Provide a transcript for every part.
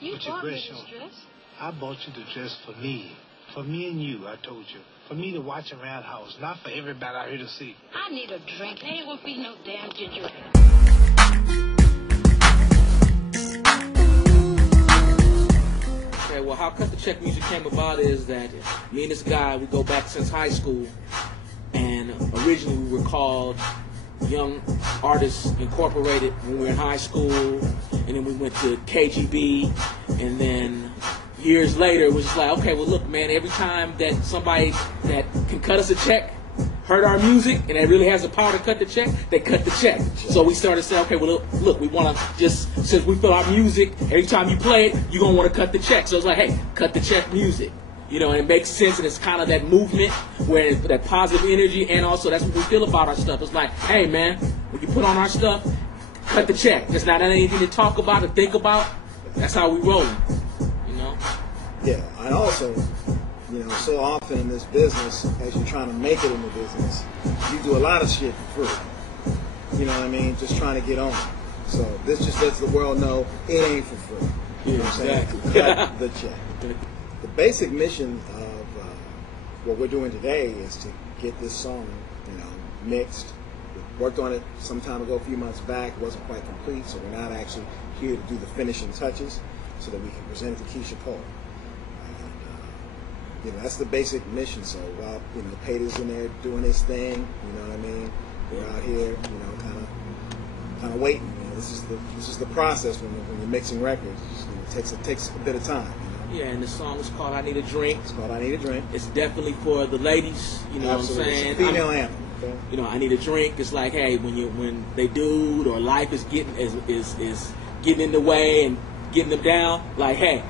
You bought me this dress. I bought you the dress for me. For me and you, I told you. For me to watch around house, not for everybody out here to see. I need a drink. They ain't gonna feed no damn ginger ale. Okay, well, how Cut the Check Music came about is that me and this guy, we go back since high school, and originally we were called Young Artists Incorporated when we were in high school, and then we went to KGB, and then years later it was just like, okay, well look, man, every time that somebody that can cut us a check heard our music and that really has the power to cut the check, they cut the check. So we started saying, okay, well look, we want to just, since we feel our music, every time you play it, you're going to want to cut the check. So it's like, hey, cut the check music. You know, and it makes sense, and it's kind of that movement where it's that positive energy, and also that's what we feel about our stuff. It's like, hey man, when you put on our stuff, cut the check. There's not anything to talk about or think about. That's how we roll. You know? Yeah, and also, you know, so often in this business, as you're trying to make it in the business, you do a lot of shit for free. You know what I mean? Just trying to get on. So this just lets the world know it ain't for free. You know what I'm Exactly. saying? Cut the check. The basic mission of what we're doing today is to get this song, you know, mixed. We worked on it some time ago, a few months back. It wasn't quite complete, so we're not actually here to do the finishing touches so that we can present it to Keisha Cole. And, you know, that's the basic mission. So while, you know, Peter's in there doing his thing, you know what I mean? We're out here, you know, kind of waiting. You know, this is the process when you're mixing records. You know, it takes a bit of time. Yeah, and the song is called I Need a Drink. It's called I Need a Drink. It's definitely for the ladies, you know Absolutely. what I'm saying? It's a female anthem. Okay? You know, I need a drink. It's like, hey, when they dude or life is getting is getting in the way and getting them down, like, hey,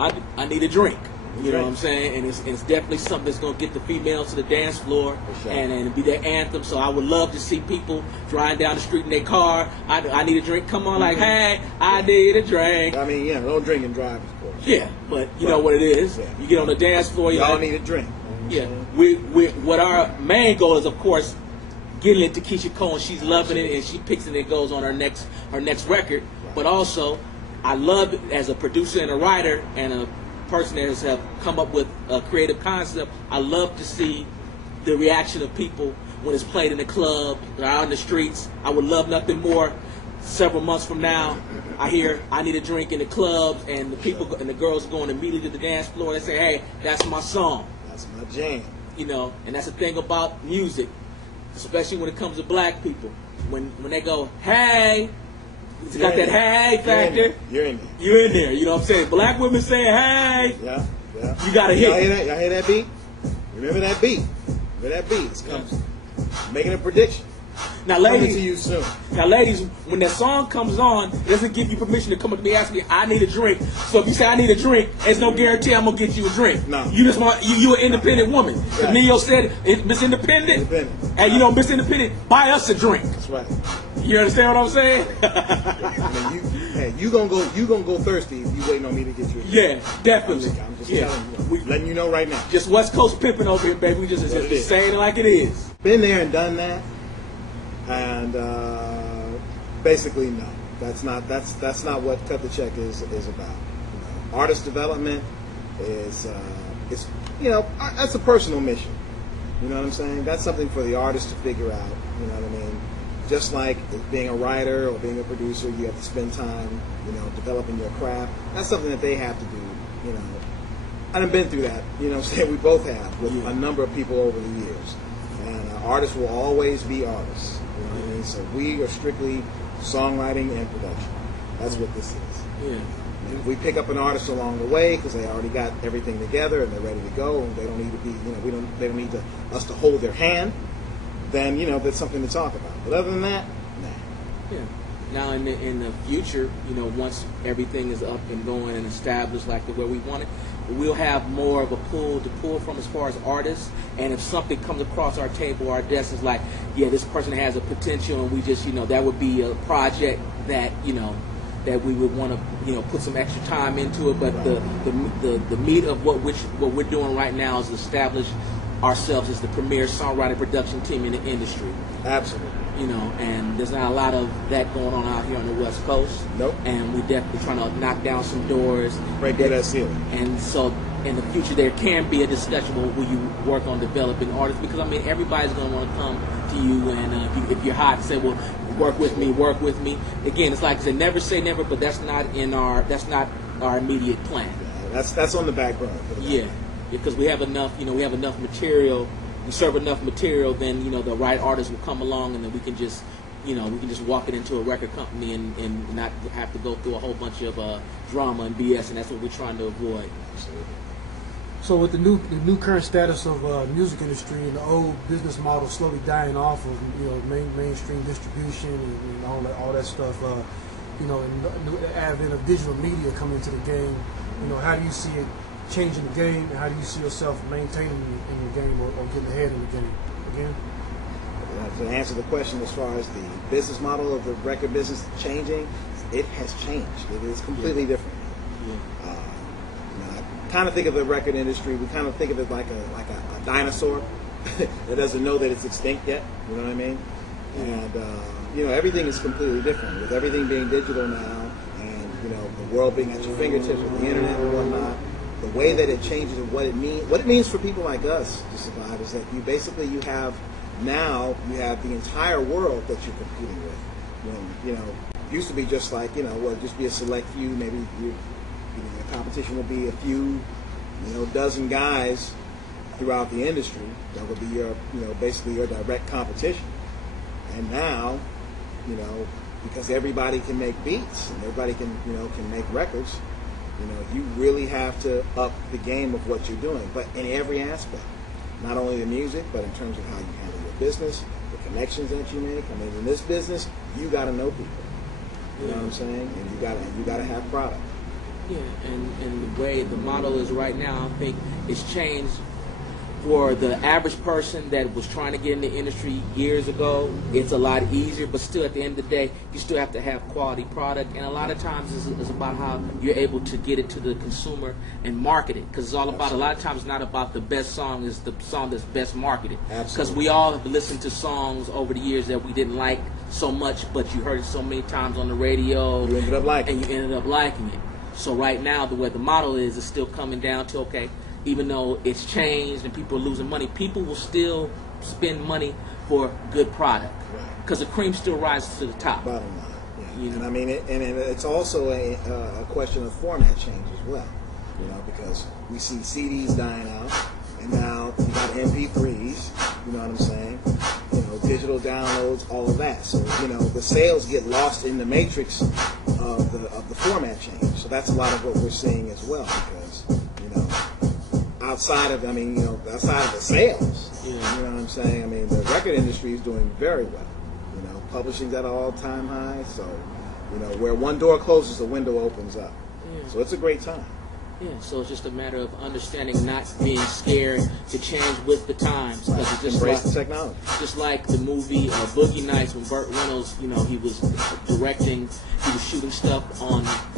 I need a drink. You know what I'm saying? And it's definitely something that's going to get the females to the dance floor and be their anthem. So I would love to see people driving down the street in their car. I need a drink. Come on, like, hey, I need a drink. I mean, yeah, don't drink and drive, of course. Yeah, but you know what it is. Yeah. You get on the dance floor. Y'all need a drink. Yeah. What our main goal is, of course, getting it to Keisha Cole, and she's loving it, and she picks it and it goes on her next record. Right. But also, I love it as a producer and a writer and a person that has come up with a creative concept. I love to see the reaction of people when it's played in the club or out in the streets. I would love nothing more. Several months from now, I hear I need a drink in the clubs, and the people and the girls going immediately to the dance floor. They say, "Hey, that's my song. That's my jam." You know, and that's the thing about music, especially when it comes to black people. When they go, "Hey," it's got that "hey" factor. You're in there. You're in there. You know what I'm saying? Black women saying "hey." Yeah. You gotta hit. Y'all hear that beat? Remember that beat? Remember that beat? It comes making a prediction. Now, ladies, coming to you soon. Now, ladies, when that song comes on, it doesn't give you permission to come up to me and ask me, I need a drink. So if you say I need a drink, there's no guarantee I'm gonna get you a drink. No. You just want you an independent woman. Right. Neo said, Miss Independent. And you know, Miss Independent, buy us a drink. That's right. You understand what I'm saying? I mean, you gonna go thirsty if you waiting on me to get you a drink. Yeah, definitely. I'm just telling you. Letting you know right now. Just West Coast pimping over here, baby. We just saying it like it is. Been there and done that. And basically, no, that's not what Cut the Check is about. You know, artist development is it's, you know, that's a personal mission. You know what I'm saying? That's something for the artist to figure out. You know what I mean? Just like being a writer or being a producer, you have to spend time, you know, developing your craft. That's something that they have to do. You know, I've been through that. You know what I'm saying? We both have with a number of people over the years. And artists will always be artists. You know what I mean? So we are strictly songwriting and production. That's what this is. Yeah. And if we pick up an artist along the way because they already got everything together and they're ready to go, and they don't need to be, you know, they don't need us to hold their hand, then, you know, that's something to talk about. But other than that, nah. Yeah. Now in the future, you know, once everything is up and going and established like the way we want it, we'll have more of a pool to pull from as far as artists. And if something comes across our table, our desk is like, yeah, this person has a potential, and we just, you know, that would be a project that, you know, that we would want to, you know, put some extra time into it. But the meat of what we're doing right now is establish ourselves as the premier songwriting production team in the industry. Absolutely. You know, and there's not a lot of that going on out here on the West Coast. Nope. And we definitely trying to knock down some doors. Break through that ceiling. And so in the future there can be a discussion where you work on developing artists, because I mean everybody's going to want to come to you, and if you're hot, say, well, work with me. Again, it's like I said, never say never, but that's not our immediate plan. Yeah, that's on the back burner. Yeah, because we have enough material. We serve enough material, then the right artist will come along, and then we can just walk it into a record company and not have to go through a whole bunch of drama and BS, and that's what we're trying to avoid. Absolutely. So with the new current status of music industry and the old business model slowly dying off of mainstream distribution and all that stuff, and the advent of digital media coming into the game, how do you see it changing the game, and how do you see yourself maintaining in the game or getting ahead in the game again? To answer the question, as far as the business model of the record business changing, it has changed. It is completely different. Yeah. I kind of think of the record industry. We kind of think of it like a dinosaur that doesn't know that it's extinct yet. You know what I mean? And everything is completely different with everything being digital now, and the world being at your fingertips with the internet and whatnot. The way that it changes and what it means for people like us to survive is that you have the entire world that you're competing with. When it used to be just like just be a select few. Maybe the competition will be a few, dozen guys throughout the industry that would be your basically your direct competition. And now, because everybody can make beats and everybody can make records. You really have to up the game of what you're doing, but in every aspect, not only the music, but in terms of how you handle your business, the connections that you make. I mean, in this business, you got to know people. You know what I'm saying? And you got to have product. Yeah, and the way the model is right now, I think it's changed for the average person that was trying to get in the industry years ago. It's a lot easier, but still at the end of the day, you still have to have quality product, and a lot of times it's about how you're able to get it to the consumer and market it, because it's all about, a lot of times it's not about the best song, it's the song that's best marketed. Because we all have listened to songs over the years that we didn't like so much, but you heard it so many times on the radio, you ended up liking it. So right now, the way the model is still coming down to, okay, even though it's changed and people are losing money, people will still spend money for good product, because the cream still rises to the top. Bottom line, yeah. And I mean, it's also a question of format change as well, because we see CDs dying out, and now you got MP3s. You know what I'm saying? Digital downloads, all of that. So the sales get lost in the matrix of the format change. So that's a lot of what we're seeing as well, because outside of the sales, you know what I'm saying? I mean, the record industry is doing very well. Publishing's at an all-time high. So, where one door closes, the window opens up. Yeah. So it's a great time. Yeah, so it's just a matter of understanding, not being scared to change with the times. Because it's just embrace the technology. Just like the movie Boogie Nights, when Burt Reynolds, he was directing, he was shooting stuff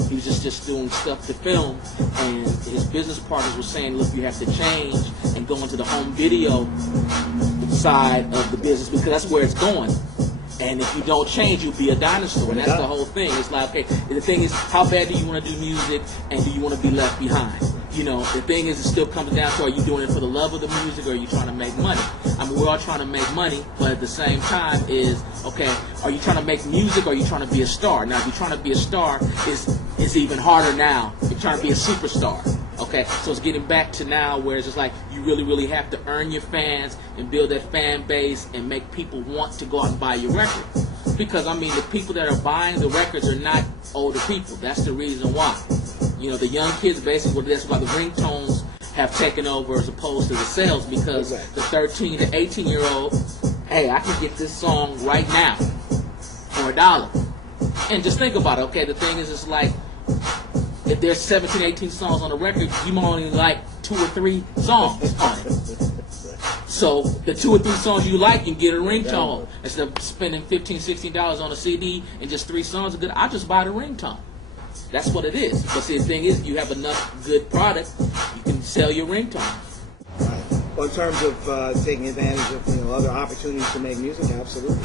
he was just doing stuff to film, and his business partners were saying, look, you have to change and go into the home video side of the business, because that's where it's going. And if you don't change, you'll be a dinosaur. And that's the whole thing. It's like, okay, the thing is, how bad do you want to do music, and do you want to be left behind? The thing is, it still comes down to, are you doing it for the love of the music, or are you trying to make money? I mean, we're all trying to make money, but at the same time is, okay, are you trying to make music, or are you trying to be a star? Now, if you're trying to be a star, it's even harder now. If you're trying to be a superstar. Okay, so it's getting back to now where it's just like you really, really have to earn your fans and build that fan base and make people want to go out and buy your record. Because, I mean, the people that are buying the records are not older people. That's the reason why. The young kids, basically, that's why the ringtones have taken over as opposed to the sales, because the 13 to 18-year-old, hey, I can get this song right now for $1. And just think about it, okay? The thing is, it's like, if there's 17, 18 songs on the record, you might only like 2 or 3 songs on it. So the 2 or 3 songs you like, you can get a ringtone. Instead of spending $15, $16 on a CD and just 3 songs are good, I'll just buy the ringtone. That's what it is. But see, the thing is, you have enough good product, you can sell your ringtone. Right. Well, in terms of taking advantage of other opportunities to make music, absolutely.